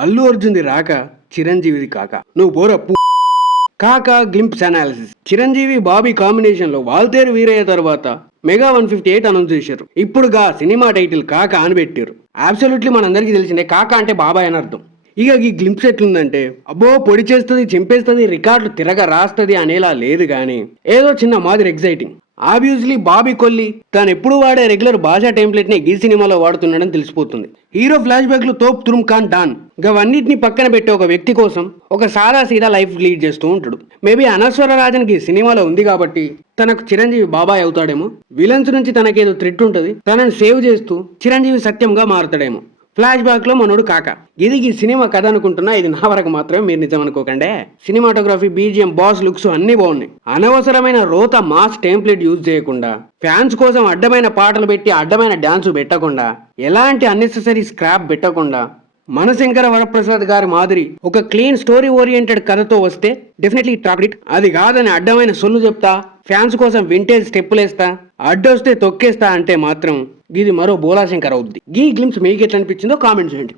అల్లు అర్జున్ది రాక చిరంజీవిది కాక నువ్వు పోర కాకా glimpse analysis. Chiranjeevi Bobby combination లో వాల్తేరు వీరయ్య తర్వాత మెగా 158 అనౌన్స్ చేశారు. ఇప్పుడుగా సినిమా టైటిల్ కాకా అని పెట్టారు. అబ్సల్యూట్లీ మనందరికీ తెలిసిందే కాకా అంటే బాబాయ్ అని అర్థం. ఇక ఈ గ్లింప్స్ ఎట్లుందంటే అబ్బో పొడి చేస్తుంది, చింపేస్తుంది, రికార్డులు తిరగ రాస్తుంది అనేలా లేదు కానీ ఏదో చిన్న మాదిరి ఎగ్జైటింగ్. ఆబ్వియస్లీ బాబీ కొల్లి తాను ఎప్పుడు వాడే రెగ్యులర్ భాషా టెంప్లెట్ ని ఈ సినిమాలో వాడుతున్నాడని తెలిసిపోతుంది. హీరో ఫ్లాష్ బ్యాక్ లో తోప్ తురుమ్ ఖాన్ డాన్ గవన్నిటిని పక్కన పెట్టే ఒక వ్యక్తి కోసం ఒక సాదా సీదా లైఫ్ లీడ్ చేస్తూ ఉంటాడు. మేబీ అనస్వర రాజన్కి సినిమాలో ఉంది కాబట్టి తనకు చిరంజీవి బాబాయ్ అవుతాడేమో. విలన్స్ నుంచి తనకేదో థ్రెట్ ఉంటుంది, తనని సేవ్ చేస్తూ చిరంజీవి సత్యంగా మారుతాడేమో. ఫ్లాష్ బ్యాక్ లో మనోడు కాక. ఇది ఈ సినిమా కథ అనుకుంటున్నా, ఇది నా వరకు మాత్రమే, మీరు నిజం అనుకోకండి. సినిమాటోగ్రఫీ, బీజిఎం, బాస్ లుక్స్ అన్ని బాగున్నాయి. అనవసరమైన రోత మాస్ టెంప్లెట్ యూజ్ చేయకుండా, ఫ్యాన్స్ కోసం అడ్డమైన పాటలు పెట్టి అడ్డమైన డాన్స్ పెట్టకుండా, ఎలాంటి అన్నెసెసరీ స్క్రాప్ పెట్టకుండా మనశంకర వరప్రసాద్ గారి మాదిరి ఒక క్లీన్ స్టోరీ ఓరియంటెడ్ కథతో వస్తే డెఫినెట్లీ టాక్ ఇట్. అది కాదని అడ్డమైన సొల్లు చెప్తా, ఫ్యాన్స్ కోసం వింటేజ్ స్టెప్పులేస్తా, అడ్డొస్తే తొక్కేస్తా అంటే మాత్రం ఇది మరో బోలాశంకర్ అవుద్ది. ఈ గ్లింప్స్ మీకు ఎట్లా అనిపించిందో కామెంట్ చేయండి.